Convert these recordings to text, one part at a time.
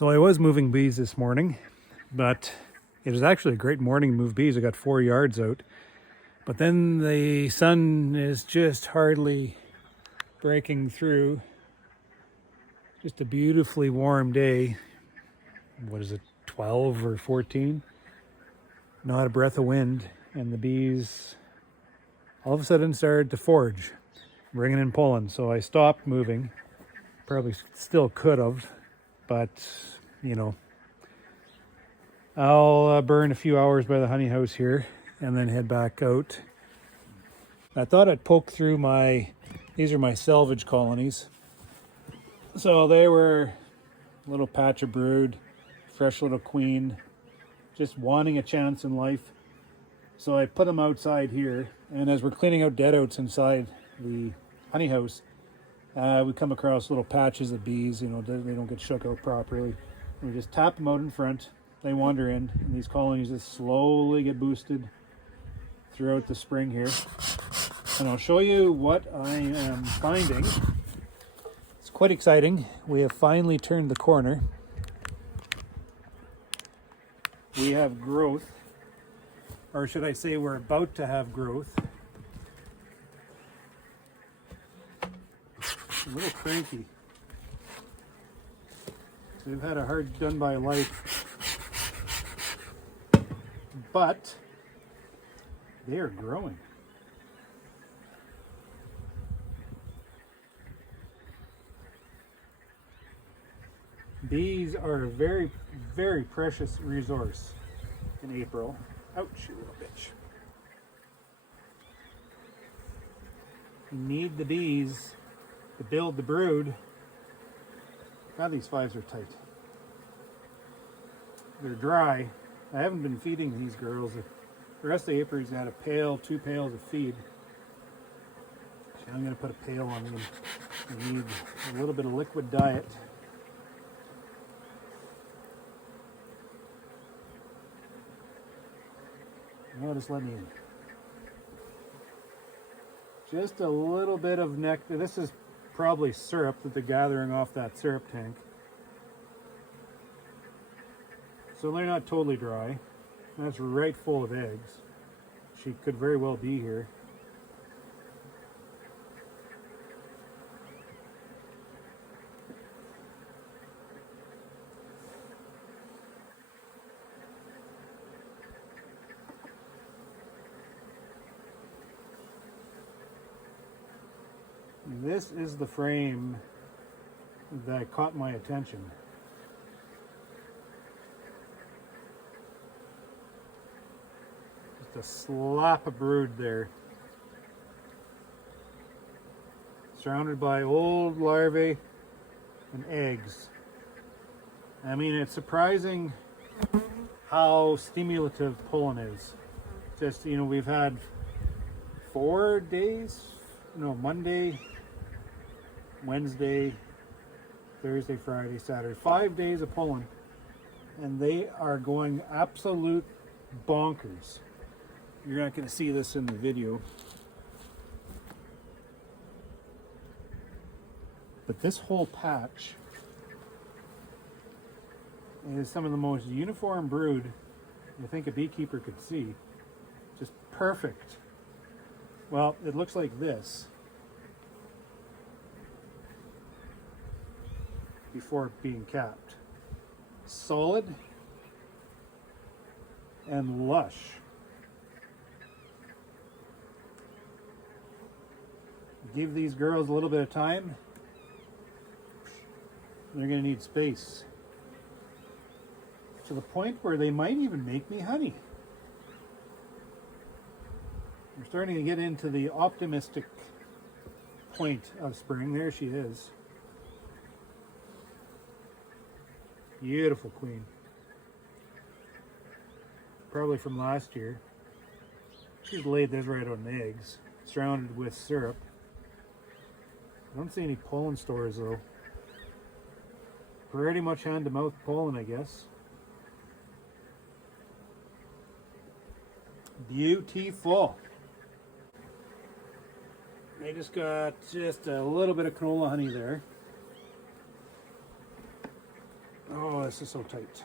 So I was moving bees this morning, but it was actually a great morning to move bees. I got 4 yards out, but then the sun is just hardly breaking through. Just a beautifully warm day. What is it, 12 or 14? Not a breath of wind, and the bees all of a sudden started to forage, bringing in pollen. So I stopped moving. Probably still could have, but you know, I'll burn a few hours by the honey house here and then head back out. I thought I'd poke through these are my salvage colonies. So they were a little patch of brood, fresh little queen, just wanting a chance in life. So I put them outside here, and as we're cleaning out dead oats inside the honey house, we come across little patches of bees, they don't get shook out properly. We just tap them out in front, they wander in, and these colonies just slowly get boosted throughout the spring here. And I'll show you what I am finding. It's quite exciting. We have finally turned the corner. We have growth, or should I say we're about to have growth. A little cranky. They've had a hard done by life, but they are growing. Bees are a very, very precious resource in April. Ouch, you little bitch. You need the bees to build the brood. God, these fives are tight. They're dry. I haven't been feeding these girls. The rest of April's got a pail, 2 pails of feed. I'm going to put a pail on them. They need a little bit of liquid diet. Now just let me in. Just a little bit of nectar. This is probably syrup that they're gathering off that syrup tank. So they're not totally dry. That's right full of eggs. She could very well be here. This is the frame that caught my attention. Just a slap of brood there. Surrounded by old larvae and eggs. I mean, it's surprising how stimulative pollen is. Just, we've had 4 days, Monday, Wednesday, Thursday, Friday, Saturday, 5 days of pollen, and they are going absolute bonkers. You're not going to see this in the video, but this whole patch is some of the most uniform brood I think a beekeeper could see. Just perfect. Well, it looks like this before being capped. Solid and lush. Give these girls a little bit of time. They're going to need space. To the point where they might even make me honey. We're starting to get into the optimistic point of spring. There she is. Beautiful queen. Probably from last year. She's laid this right on eggs, surrounded with syrup. I don't see any pollen stores though. Pretty much hand-to-mouth pollen, I guess. Beautiful. They just got just a little bit of canola honey there. Oh, this is so tight.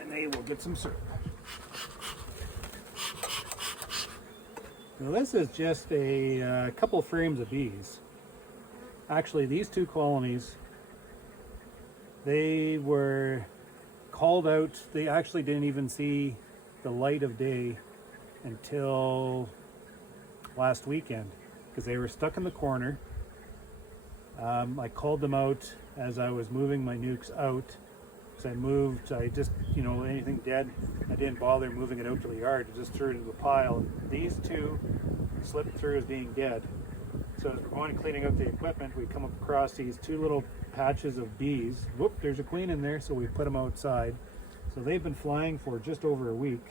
And they will get some syrup. Now this is just a couple frames of bees. Actually, these two colonies, they were called out. They actually didn't even see the light of day until last weekend because they were stuck in the corner. I called them out as I was moving my nukes out. I just, anything dead, I didn't bother moving it out to the yard. I just threw it into the pile. These two slipped through as being dead. So as we're going cleaning up the equipment, we come across these two little patches of bees. Whoop, there's a queen in there, so we put them outside. So they've been flying for just over a week.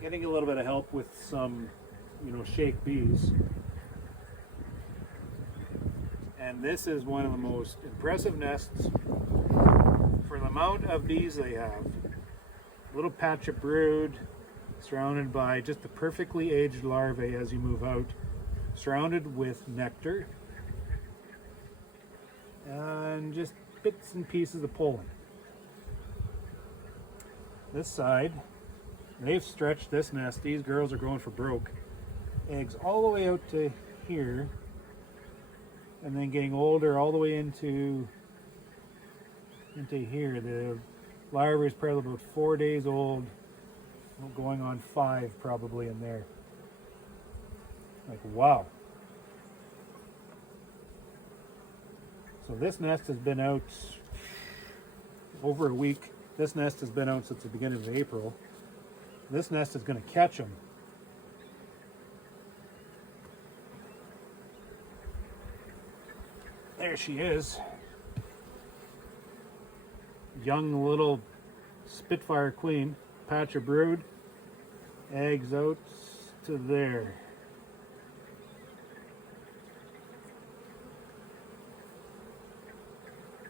Getting a little bit of help with some, shake bees. And this is one of the most impressive nests for the amount of bees they have. Little patch of brood, surrounded by just the perfectly aged larvae as you move out, surrounded with nectar, and just bits and pieces of pollen. This side, they've stretched this nest. These girls are going for broke. Eggs all the way out to here, and then getting older all the way into here. The larva is probably about 4 days old, going on 5 probably in there. Like, wow. So this nest has been out over a week. This nest has been out since the beginning of April. This nest is going to catch them. There she is. Young little Spitfire queen. Patch of brood. Eggs out to there.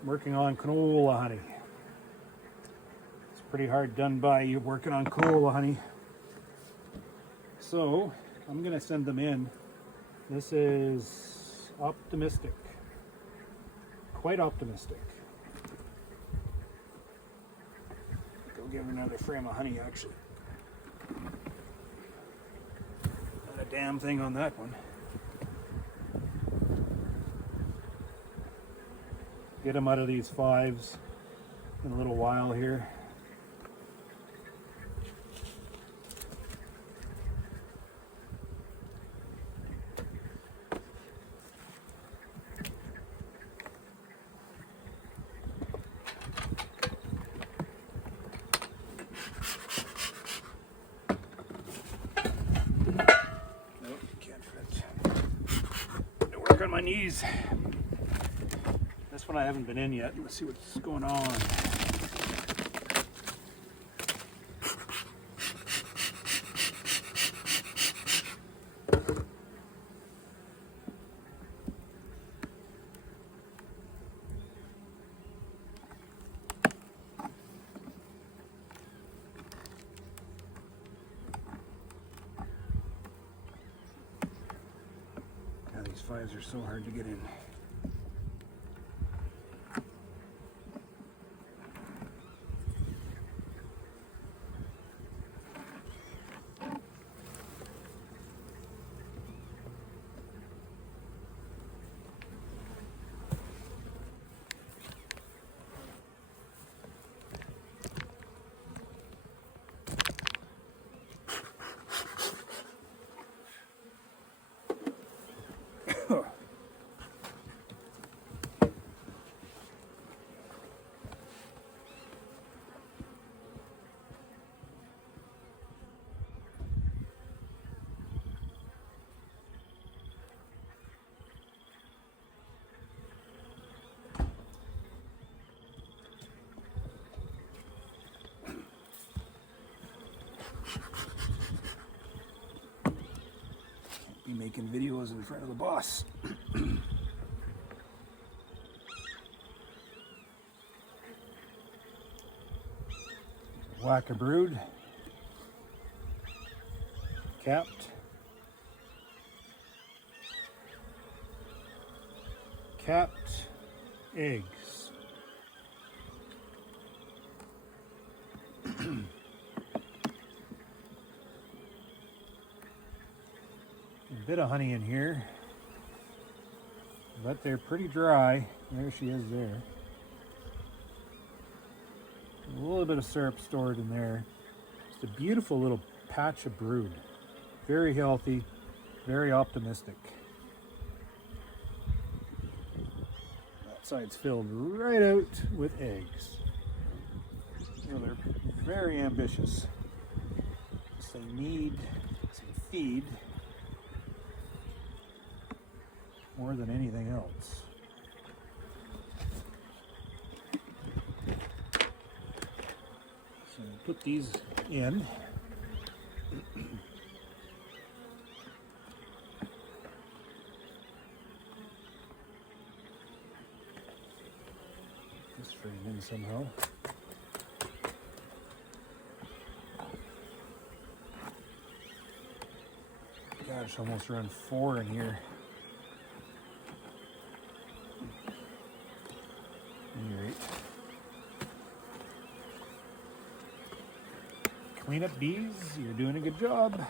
Working on canola honey. It's pretty hard done by you working on canola honey. So I'm going to send them in. This is optimistic. Quite optimistic. Go give her another frame of honey, actually. Not a damn thing on that one. Get them out of these 5s in a little while here. On my knees. This one I haven't been in yet. Let's see what's going on. These 5s are so hard to get in. be making videos in front of the boss. Whack a brood. Capped. Capped eggs. A bit of honey in here, but they're pretty dry. There she is there. A little bit of syrup stored in there. Just a beautiful little patch of brood. Very healthy, very optimistic. That side's filled right out with eggs. You know, they're very ambitious. So they need some feed more than anything else. So put these in. Just frame in somehow. Gosh, almost run 4 in here. Right. Clean up bees, you're doing a good job.